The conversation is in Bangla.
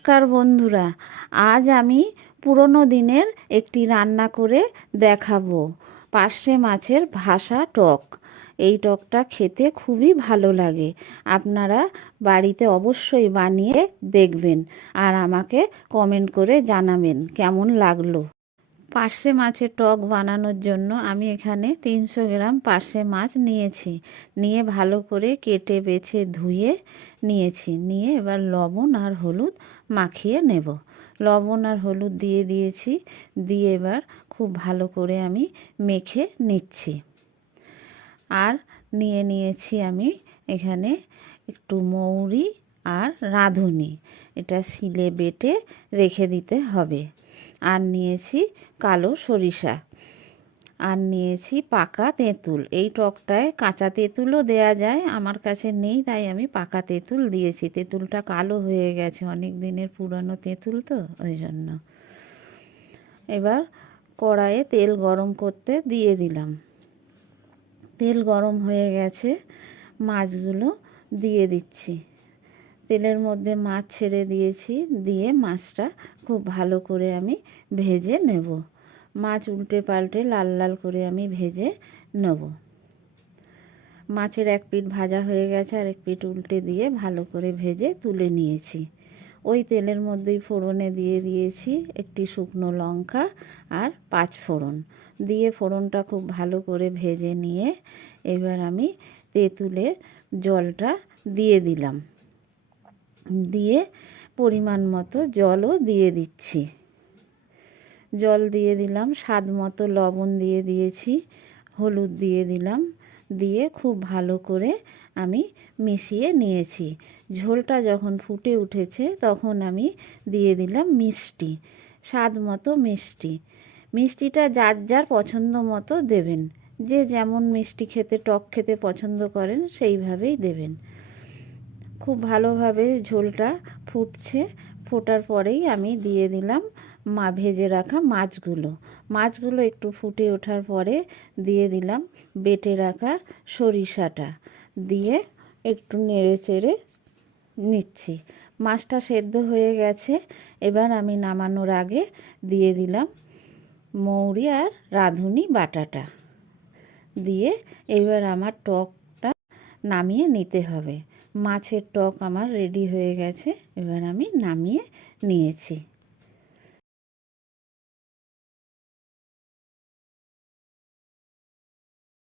নমস্কার বন্ধুরা, আজ আমি পুরনো দিনের একটি রান্না করে দেখাবো পার্শে মাছের ভাষা টক। এই টকটা খেতে খুবই ভালো লাগে, আপনারা বাড়িতে অবশ্যই বানিয়ে দেখবেন আর আমাকে কমেন্ট করে জানাবেন কেমন লাগল। পার্শে মাছের টক বানানোর জন্য আমি এখানে তিনশো গ্রাম পার্শে মাছ নিয়েছি। নিয়ে ভালো করে কেটে, বেছে, ধুয়ে নিয়েছি। নিয়ে এবার লবণ আর হলুদ মাখিয়ে নেব। লবণ আর হলুদ দিয়ে দিয়েছি। দিয়ে এবার খুব ভালো করে আমি মেখে নিচ্ছি। আর নিয়ে নিয়েছি আমি এখানে একটু মৌরি আর রাঁধুনি। এটা শিলে বেটে রেখে দিতে হবে। আর নিয়েছি কালো সরিষা। আর নিয়েছি পাকা তেঁতুল। এই টকটায় কাঁচা তেঁতুলও দেয়া যায়, আমার কাছে নেই, তাই আমি পাকা তেঁতুল দিয়েছি। তেঁতুলটা কালো হয়ে গেছে, অনেক দিনের পুরনো তেঁতুল তো, ওই জন্য। এবার কড়াইয়ে তেল গরম করতে দিয়ে দিলাম। তেল গরম হয়ে গেছে, মাছগুলো দিয়ে দিচ্ছি। তেলের মধ্যে মাছ ছেড়ে দিয়েছি, দিয়ে মাছটা খুব ভালো করে আমি ভেজে নেব। মাছ উল্টে পাল্টে লাল লাল করে আমি ভেজে নেব। মাছের এক পিঠ ভাজা হয়ে গেছে আর এক পিঠ উল্টে দিয়ে ভালো করে ভেজে তুলে নিয়েছি। ওই তেলের মধ্যেই ফোড়নে দিয়ে দিয়েছি একটি শুকনো লঙ্কা আর পাঁচ ফোড়ন। দিয়ে ফোড়নটা খুব ভালো করে ভেজে নিয়ে এবার আমি তেঁতুলের জলটা দিয়ে দিলাম। দিয়ে পরিমাণ মতো জলও দিয়ে দিচ্ছি। জল দিয়ে দিলাম, স্বাদ মতো লবণ দিয়ে দিয়েছি, হলুদ দিয়ে দিলাম, দিয়ে খুব ভালো করে আমি মিশিয়ে নিয়েছি। ঝোলটা যখন ফুটে উঠেছে তখন আমি দিয়ে দিলাম মিষ্টি, স্বাদ মতো মিষ্টি। মিষ্টিটা যার যার পছন্দ মতো দেবেন। যে যেমন মিষ্টি খেতে, টক খেতে পছন্দ করেন সেইভাবেই দেবেন। খুব ভালোভাবে ঝোলটা ফুটছে। ফোটার পরেই আমি দিয়ে দিলাম মা ভেজে রাখা মাছগুলো। মাছগুলো একটু ফুটে ওঠার পরে দিয়ে দিলাম বেটে রাখা সরিষাটা। দিয়ে একটু নেড়ে চেড়ে নিচ্ছি। মাছটা সেদ্ধ হয়ে গেছে। এবার আমি নামানোর আগে দিয়ে দিলাম মৌরি আর রাঁধুনি বাটাটা। দিয়ে এবার আমার টকটা নামিয়ে নিতে হবে। মাছের টক আমার রেডি হয়ে গেছে এবার আমি নামিয়ে নিয়েছি।